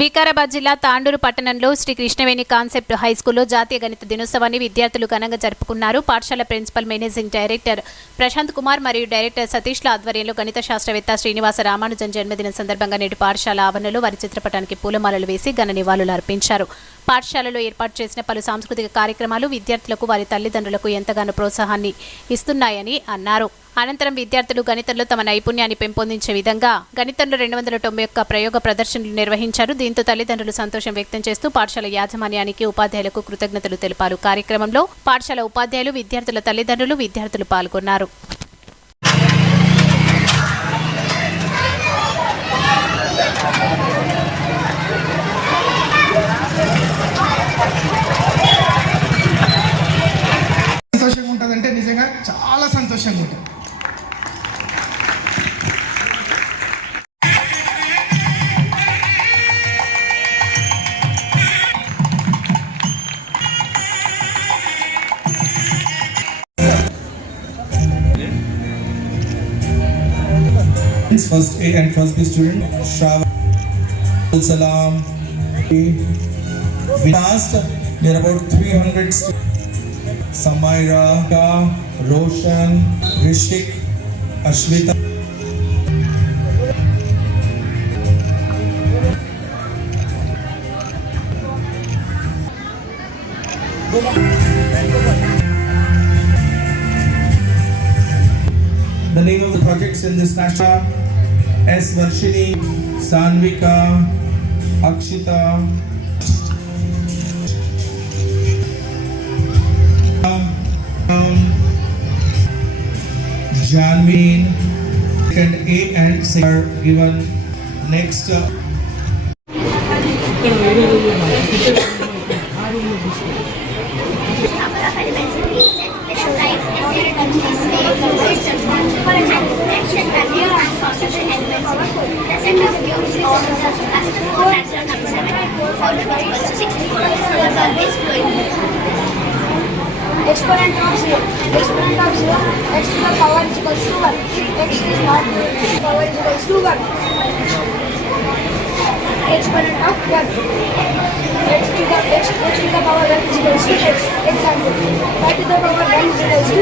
వికారాబాద్ జిల్లా తాండూరు పట్టణంలో శ్రీ కృష్ణవేణి కాన్సెప్ట్ హైస్కూల్లో జాతీయ గణిత దినోత్సవాన్ని విద్యార్థులు ఘనంగా జరుపుకున్నారు. పాఠశాల principal managing director Prashant Kumar మరియు డైరెక్టర్ సతీష్ల ఆధ్వర్యంలో గణిత శాస్త్రవేత్త శ్రీనివాస రామానుజన్ జన్మదిన సందర్భంగా నేటి పాఠశాల ఆవరణలో వారి చిత్రపటానికి పూలమాలలు వేసి ఘన నివాళులు అర్పించారు. పాఠశాలలో ఏర్పాటు చేసిన పలు సాంస్కృతిక కార్యక్రమాలు విద్యార్థులకు వారి తల్లిదండ్రులకు ఎంతగానో ప్రోత్సాహాన్ని ఇస్తున్నాయని అన్నారు. అనంతరం విద్యార్థులు గణితంలో తమ నైపుణ్యాన్ని పెంపొందించే విధంగా గణితంలో 291 ప్రయోగ ప్రదర్శనలు నిర్వహించారు. దీంతో తల్లిదండ్రులు సంతోషం వ్యక్తం చేస్తూ పాఠశాల యాజమాన్యానికి ఉపాధ్యాయులకు కృతజ్ఞతలు తెలిపారు. కార్యక్రమంలో పాఠశాల ఉపాధ్యాయులు, విద్యార్థుల తల్లిదండ్రులు, విద్యార్థులు పాల్గొన్నారు. సంతోషంగా ఉంటుందంటే నిజంగా చాలా సంతోషంగా ఉంటుంది. First A and first B student Shravan Salam. We asked there are about 300 Samaira, Roshan, Rishik, Ashwita. The name of the projects in this national S. Varshini, Sanvika, Akshita, Janveen, and A and C are given next. Exponent of 0. Exponent of 0. X to the power is equals to 1. If x is not power is equals to 1. Exponent of 1. X to the power 1 is equals to x. Example. 5 to the power 1 is equals to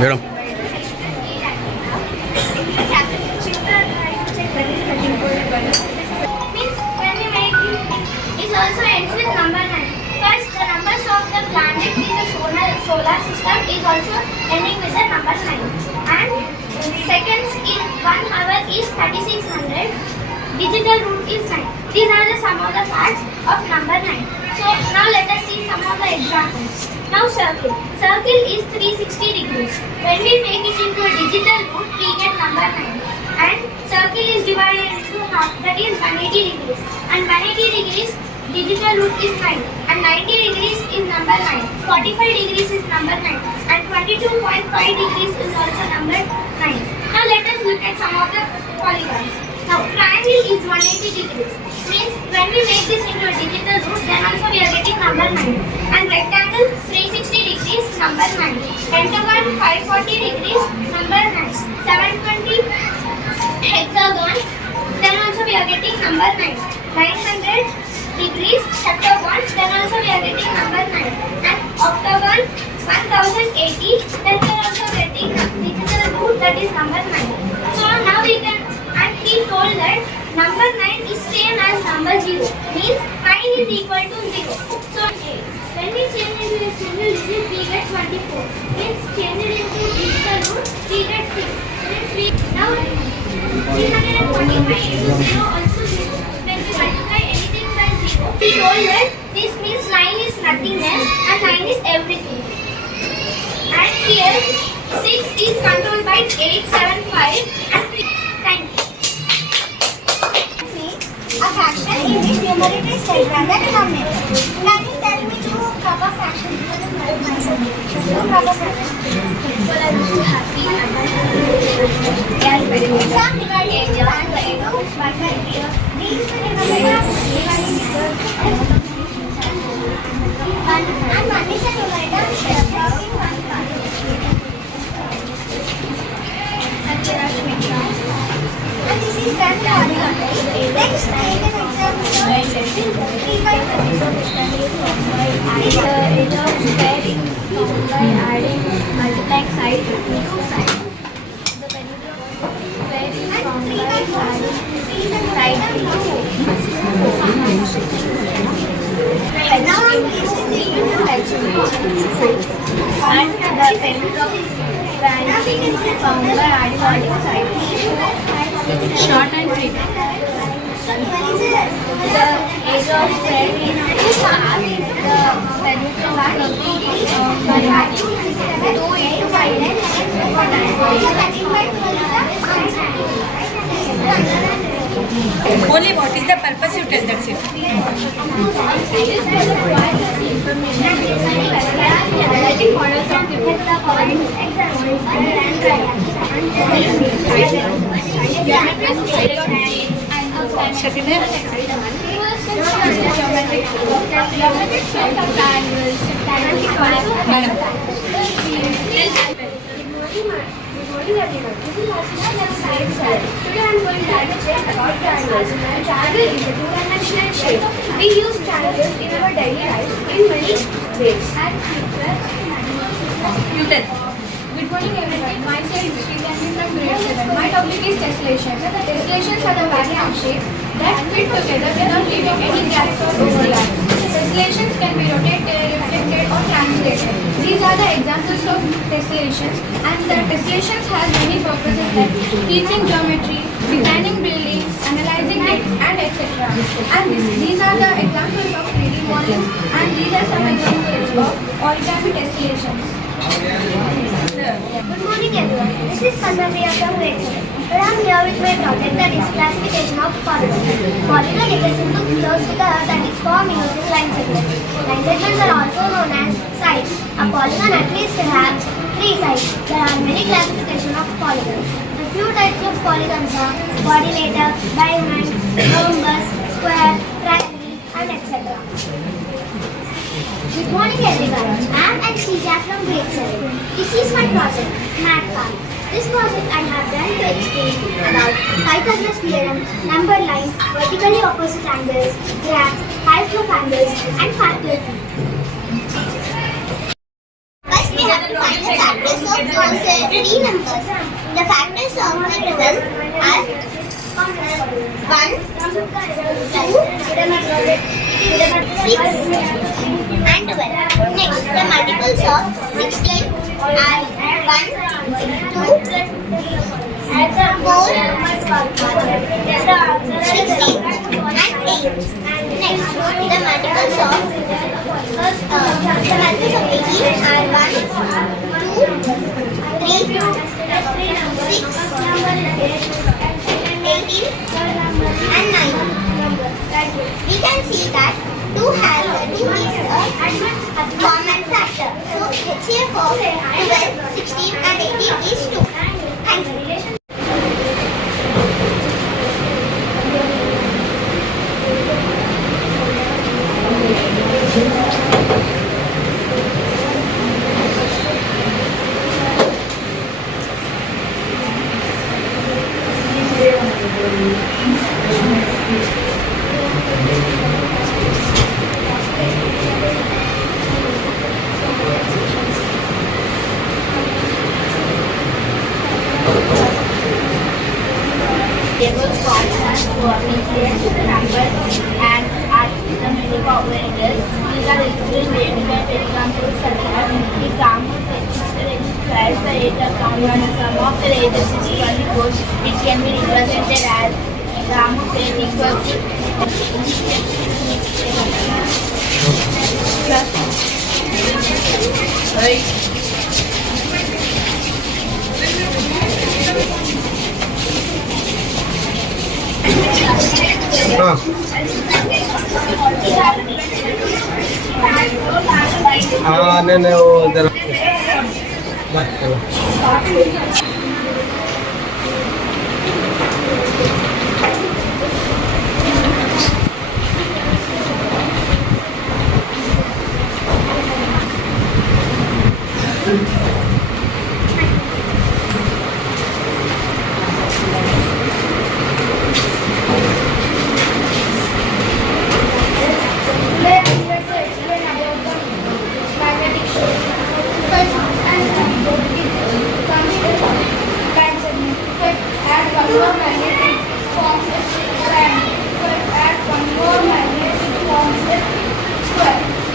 Madam. Also ends with number 9. First, the numbers of the planet in the solar system is also ending with the number 9. And seconds in 1 hour is 3600. Digital root is 9. These are some of the facts of number 9. So now let us see some of the examples. Now circle. Circle is 360 degrees. When we make it into a digital root, we get number 9. And circle is divided into half, that is 180 degrees. And 180 degrees digital root is 9 and 90 degrees is number 9, 45 degrees is number 9 and 22.5 degrees is also number 9. Now let us look at some of the polygons. Now triangle is 180 degrees, means when we make this into a digital root then also we are getting number 9. And rectangle 360 degrees number 9, pentagon 540 degrees number 9, 720 hexagon then also we are getting number 9, 900 degrees heptagon then also we are getting number 9 and octagon 1080 then we are also getting digital root that is number 9. So now we can, and he told that number 9 is same as number 0 means 9 is equal to 0. So when we change it into a single digit, we get 24. Means change it into digital root, we get 6. Means we now 345 into 0 also 0. When we multiply anything by 0, we told that this means 9 is nothingness and 9 is everything. And here 6 is controlled by 875 and 3. Thank you. A fraction in which numerator is less than the denominator. Can you tell me two proper fractions? Two proper fractions. Some divided into 1 by 2, 1 by 3. These two numerators divided into 1 and 1 is a numerator approaching 1 part. And there are 20. And this is done horizontally. Next, take an example of 3 by 4. Is the rate of squaring by adding multiplying side to 2 sides. The benefit of squaring by adding side to 2. Now I'm using the sides. And the benefit of squaring is found by adding multiple sides. Short and sweet. The age of square is the benefit of by adding 2 into 5 Only what is the purpose you tell, that's it. Today I'm going to check about triangles. A triangle is a two-dimensional shape. We use triangles in our daily lives in many ways. You tell. Good morning everyone. Myself is Srikanti from grade 7. My topic is tessellations. The tessellations are the pattern of shape that fit together without leaving any gaps or overlaps. Tessellations can be rotated, reflected or translated. These are the examples of tessellations, and the tessellations has many purposes like teaching geometry, designing buildings, analyzing dates and etc. And these are the examples of 3D models, and these are some examples of origami tessellations. Good morning everyone. This is Kandapriya from grade 7. Today I am here with my project that is classification of polygons. Polygon is a simple closed curve that is formed using line segments. Line segments are also known as sides. A polygon at least has 3 sides. There are many classifications of polygons. The few types of polygons are quadrilateral, diamond, rhombus, square, triangle and etc. Good morning everyone. I am Anshija from grade 7. This is my project, MathPath. This project I have done to explain about Pythagoras theorem, number line, vertically opposite angles, graph, types of angles and factor. First we have to find the factors of those 3 numbers. The factors of the result are 1, 2, 6 and 12. Next, the multiples of 16 are 1, 2, 4, 16 and 8. Next, the multiples of 18 are 1, 2, 3, 6, 18 and 9. We can see that 2 is a common factor. So HCF of 12, 16 and 18 is 2. Thank you. tables, constants, coefficients, numbers, and arithmetic operators. These are illustrated by examples such as the Ramu register describes the rate of common sum of the registers is 24. It can be represented as Ramu rate equals to నేను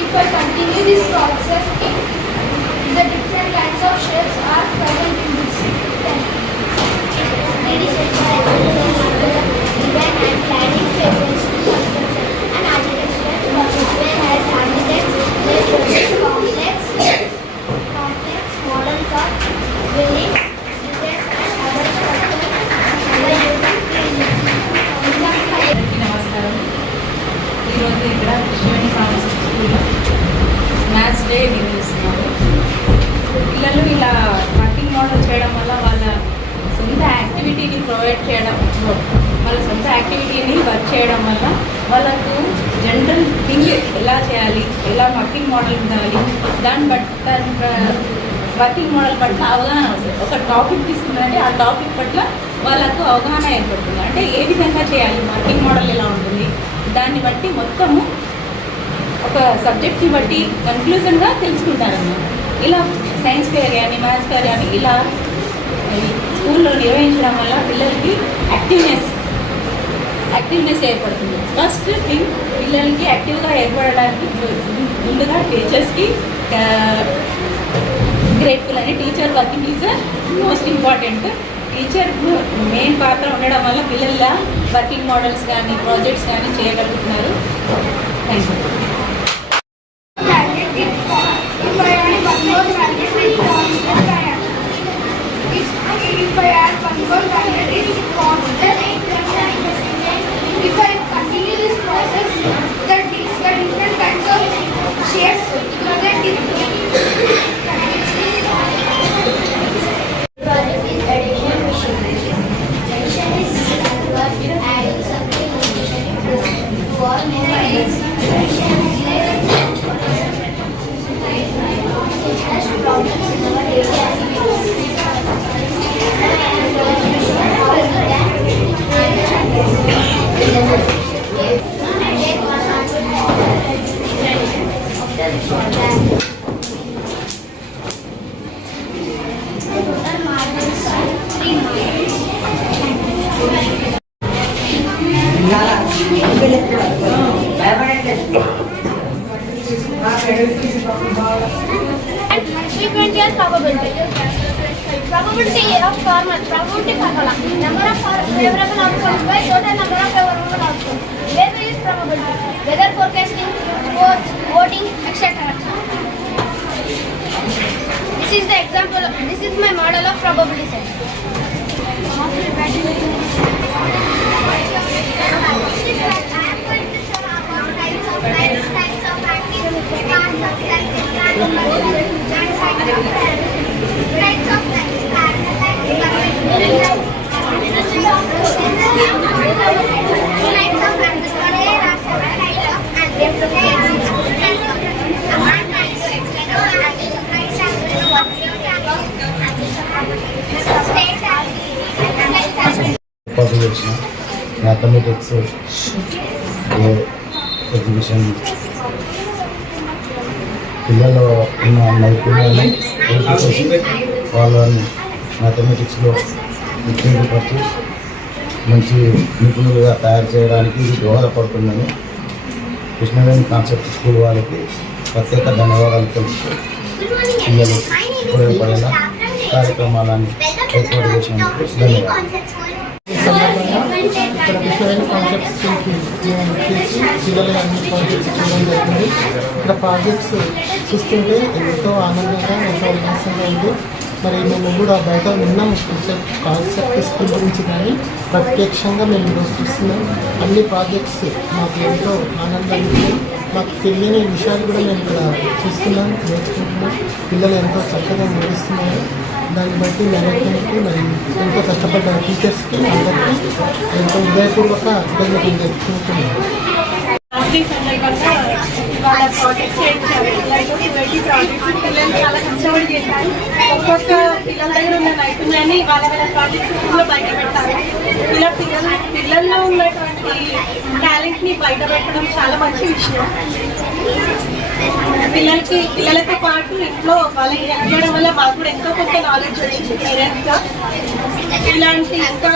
If I continue this process, the different kinds of shapes are present in this. design and planning favors construction and architecture, whereas architects may produce complex models of buildings, bridges, and other structures by using 3D. అందరికీ నమస్కారం. ఈరోజు ఇక్కడ కృష్ణవేణి కాన్సెప్ట్ స్కూల్లో maths day నిర్వహిస్తున్నారు. పిల్లలు ఇలా working model చేయడం వల్ల వాళ్ళ సొంత యాక్టివిటీని ప్రొవైడ్ చేయడం, వాళ్ళ సొంత యాక్టివిటీని వర్క్ చేయడం వల్ల వాళ్ళకు జనరల్ థింగ్ ఎలా చేయాలి, ఎలా వర్కింగ్ మోడల్ ఉండాలి, దాన్ని బట్టి వర్కింగ్ మోడల్ పట్ల అవగాహన వస్తుంది. ఒక టాపిక్ తీసుకున్నారంటే ఆ టాపిక్ పట్ల వాళ్ళకు అవగాహన ఏర్పడుతుంది. అంటే ఏ విధంగా చేయాలి, వర్కింగ్ మోడల్ ఎలా ఉంటుంది, దాన్ని బట్టి మొత్తము ఒక సబ్జెక్ట్ని బట్టి కన్క్లూజన్గా తెలుసుకుంటారన్నమాట. ఇలా సైన్స్ ఫేర్ కానీ మ్యాథ్స్ ఫేర్ కానీ ఇలా స్కూల్లో నిర్వహించడం వల్ల పిల్లలకి యాక్టివ్నెస్ ఏర్పడుతుంది. ఫస్ట్ థింగ్, పిల్లలకి యాక్టివ్గా ఏర్పడడానికి ముందుగా టీచర్స్కి గ్రేట్ఫుల్ అని, teacher working is most important. Teacher main పాత్ర ఉండడం వల్ల పిల్లల వర్కింగ్ మోడల్స్ కానీ ప్రాజెక్ట్స్ కానీ చేయగలుగుతున్నారు. Thank you. If I add one more magnet, it forms the if I continue this process, the different kinds of shapes present in Project is addition machine. Addition is adding something to all memories. Addition is problems in our daily activities. Frequency and probability. Probability of probability formula. Number of favorable outcomes by total number of favorable outcomes. Where we use probability? Weather forecasting, sports, voting, etc. This is the example. This is my model of probability set. Mathematics exhibition పిల్లలు ఉన్న నైపుణ్యాన్ని గుర్తుచేసి వాళ్ళని మ్యాథమెటిక్స్లో ఉత్తీర్ణపరిచి మంచి నిపుణులుగా తయారు చేయడానికి ఇది దోహదపడుతుందని కృష్ణవేణి కాన్సెప్ట్ స్కూల్ వాళ్ళకి ప్రత్యేక ధన్యవాదాలు తెలుస్తూ పిల్లలు ఉపయోగపడేలా కార్యక్రమాలను ఏర్పాటు చేసినందుకు ధన్యవాదాలు. ఇక్కడ కృష్ణవేణి కాన్సెప్ట్ స్కూల్కి మేము వచ్చేసి పిల్లలు అన్ని ప్రాజెక్ట్స్ చేయడం జరిగింది. ఇక్కడ ప్రాజెక్ట్స్ చూస్తుంటే ఎంతో ఆనందంగా ఎంతో ఉల్లాసంగా ఉంది. మరి మేము కూడా బయట విన్నాం కాన్సెప్ట్ స్కూల్ గురించి, కానీ ప్రత్యక్షంగా మేము ఈరోజు చూస్తున్నాం. అన్ని ప్రాజెక్ట్స్ మాకు ఎంతో ఆనందాన్ని, మాకు తెలియని విషయాలు కూడా మేము ఇక్కడ చూస్తున్నాం, నేర్చుకుంటున్నాం. పిల్లలు ఎంతో చక్కగా నేర్పిస్తున్నారు. దాన్ని బట్టి మేనేజ్మెంట్కి మరి ఎంతో కష్టపడ్డ టీచర్స్కి అందరికీ ఎంతో హృదయపూర్వక కృతజ్ఞతలు తెలుపుకుంటున్నాను. వాళ్ళ ప్రాజెక్ట్స్ చేయించారు. పిల్లలతో 20 ప్రాజెక్ట్స్ పిల్లలు చాలా కష్టపడి చేశారు. ఒక్కొక్క పిల్లల దగ్గర ఉన్న నైపుణ్యాన్ని వాళ్ళ ప్రాజెక్ట్స్లో బయట పెట్టారు. ఇలా పిల్లల్లో ఉన్నటువంటి టాలెంట్ని బయట పెట్టడం చాలా మంచి విషయం. పిల్లలతో పాటు ఇంట్లో వాళ్ళకి హెల్ప్ చేయడం వల్ల మాకు కూడా ఎంతో కొంత నాలెడ్జ్ వచ్చింది పేరెంట్స్గా. ఇలాంటి ఇంకా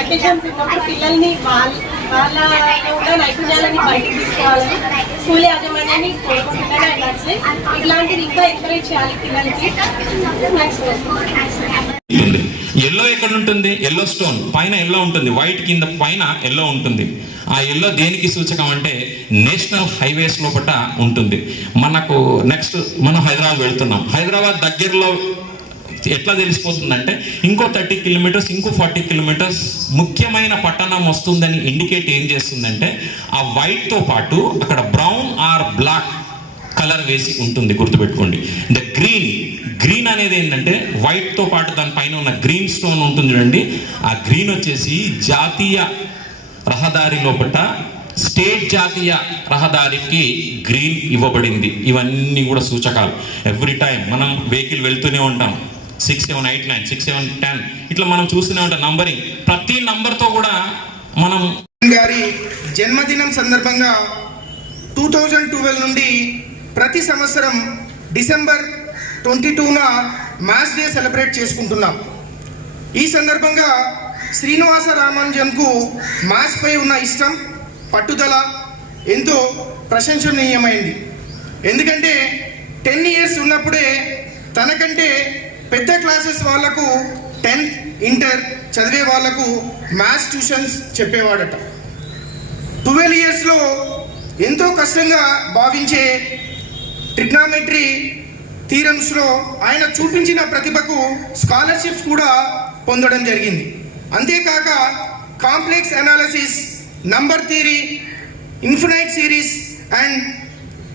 అకేషన్స్ ఉన్నప్పుడు పిల్లల్ని వాళ్ళ కూడా నైపుణ్యాలని బయటకు తీసుకోవాలని స్కూల్ యాజమాన్యాన్ని కోరుకుంటున్నాను. ఇలాంటివి ఇంకా ఎంకరేజ్ చేయాలి పిల్లలకి. ఎల్లో ఎక్కడ ఉంటుంది? ఎల్లో స్టోన్ పైన ఎల్లో ఉంటుంది, వైట్ కింద పైన ఎల్లో ఉంటుంది. ఆ ఎల్లో దేనికి సూచకం అంటే నేషనల్ హైవేస్ లోపల ఉంటుంది. మనకు నెక్స్ట్ మనం హైదరాబాద్ వెళ్తున్నాం. హైదరాబాద్ దగ్గరలో ఎట్లా తెలిసిపోతుందంటే ఇంకో 30 కిలోమీటర్స్, ఇంకో 40 కిలోమీటర్స్ ముఖ్యమైన పట్టణం వస్తుందని ఇండికేట్ ఏం చేస్తుందంటే ఆ వైట్తో పాటు అక్కడ బ్రౌన్ ఆర్ బ్లాక్ కలర్ వేసి ఉంటుంది, గుర్తుపెట్టుకోండి. ద గ్రీన్ అనేది ఏంటంటే వైట్తో పాటు దానిపైన ఉన్న గ్రీన్ స్టోన్ ఉంటుంది చూడండి. ఆ గ్రీన్ వచ్చేసి జాతీయ రహదారి లోపల స్టేట్ జాతీయ రహదారికి గ్రీన్ ఇవ్వబడింది. ఇవన్నీ కూడా సూచకాలు. ఎవ్రీ టైం మనం వెహికల్ వెళ్తూనే ఉంటాం. 6789, 6710 ఇట్లా మనం చూస్తూనే ఉంటాం నంబరింగ్. ప్రతి నంబర్తో కూడా మనం గారి జన్మదినం సందర్భంగా 2012 నుండి ప్రతి సంవత్సరం డిసెంబర్ 22న మ్యాథ్స్ డే సెలబ్రేట్ చేసుకుంటున్నాం. ఈ సందర్భంగా శ్రీనివాస రామానుజన్కు మ్యాథ్స్ పై ఉన్న ఇష్టం, పట్టుదల ఎంతో ప్రశంసనీయమైంది. ఎందుకంటే 10 ఇయర్స్ ఉన్నప్పుడే తనకంటే పెద్ద క్లాసెస్ వాళ్లకు 10th ఇంటర్ చదివే వాళ్లకు మ్యాథ్స్ ట్యూషన్స్ చెప్పేవాడట. 12 ఇయర్స్లో ఎంతో కష్టంగా భావించే ట్రిగ్నామెట్రీ థీరమ్స్లో ఆయన చూపించిన ప్రతిభకు స్కాలర్షిప్స్ కూడా పొందడం జరిగింది. అంతేకాక complex analysis, number theory, infinite series and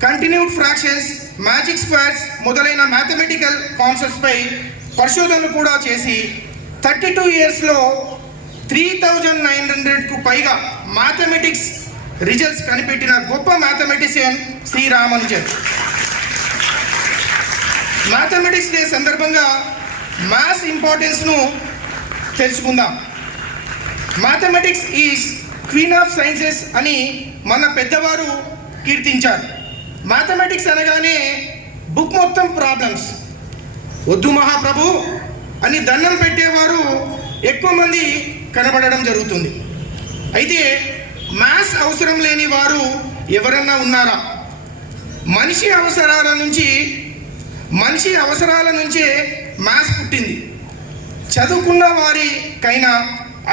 continued fractions, magic squares మొదలైన మ్యాథమెటికల్ కాన్సెప్ట్స్ పై పరిశోధనలు కూడా చేసి 32 ఇయర్స్లో 3900కు పైగా మ్యాథమెటిక్స్ రిజల్ట్స్ కనిపెట్టిన గొప్ప mathematician Shri Ramanujan. Mathematics day సందర్భంగా మ్యాథ్స్ ఇంపార్టెన్స్ను తెలుసుకుందాం. Mathematics is queen of sciences అని మన పెద్దవారు కీర్తించారు. మ్యాథమెటిక్స్ అనగానే బుక్ మొత్తం ప్రాబ్లమ్స్, వద్దు మహాప్రభు అని దండం పెట్టేవారు ఎక్కువ మంది కనబడడం జరుగుతుంది. అయితే మ్యాథ్స్ అవసరం లేని వారు ఎవరన్నా ఉన్నారా? మనిషి అవసరాల నుంచే మ్యాథ్స్ పుట్టింది. చదువుకున్న వారికైనా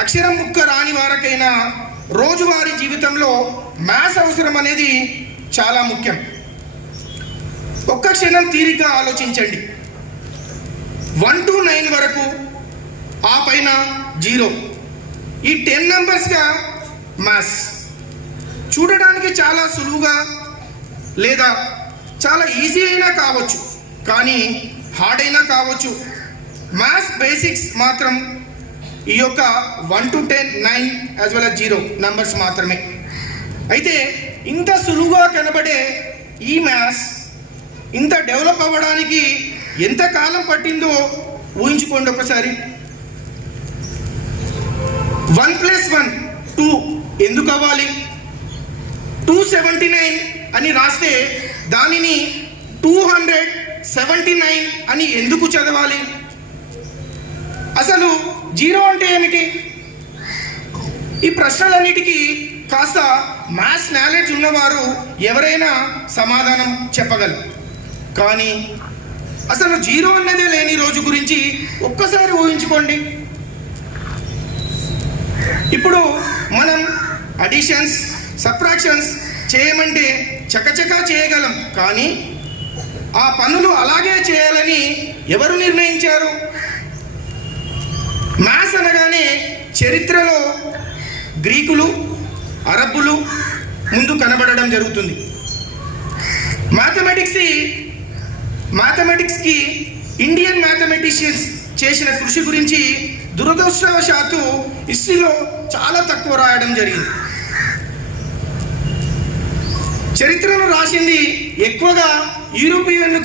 అక్షరం ముక్క రాని వారికైనా రోజువారీ జీవితంలో మ్యాథ్స్ అవసరం అనేది చాలా ముఖ్యం. ఒక్క క్షణం తీరిగ్గా ఆలోచించండి. 1 to 9 వరకు, ఆ పైన 0, ఈ 10 నెంబర్స్గా మ్యాథ్స్ చూడడానికి చాలా సులువుగా లేదా చాలా ఈజీ అయినా కావచ్చు, కానీ హార్డ్ అయినా కావచ్చు. మ్యాథ్స్ బేసిక్స్ మాత్రం ఈ యొక్క 1 to 10, 9 యాజ్ వెల్ as 0 నంబర్స్ మాత్రమే. అయితే ఇంత సులువుగా కనబడే ఈ మ్యాథ్స్ ఇంత డెవలప్ అవ్వడానికి ఎంత కాలం పట్టిందో ఊహించుకోండి ఒకసారి. 1 + 1 2 ఎందుకు అవ్వాలి? 279 అని రాస్తే దానిని 279 అని ఎందుకు చదవాలి? అసలు 0 అంటే ఏమిటి? ఈ ప్రశ్నలన్నిటికీ కాస్త మ్యాథ్స్ నాలెడ్జ్ ఉన్నవారు ఎవరైనా సమాధానం చెప్పగలరు. కానీ అసలు జీరో అన్నదే లేని రోజు గురించి ఒక్కసారి ఊహించుకోండి. ఇప్పుడు మనం అడిషన్స్, సబ్ట్రాక్షన్స్ చేయమంటే చకచకా చేయగలం, కానీ ఆ పనులు అలాగే చేయాలని ఎవరు నిర్ణయించారు? మ్యాథ్స్ అనగానే చరిత్రలో గ్రీకులు, అరబ్బులు ముందు కనబడడం జరుగుతుంది. మ్యాథమెటిక్స్కి ఇండియన్ మ్యాథమెటిషియన్స్ చేసిన కృషి గురించి దురదృష్టవశాత్తు హిస్టరీలో చాలా తక్కువ రాయడం జరిగింది. చరిత్రను రాసింది ఎక్కువగా యూరోపియన్లు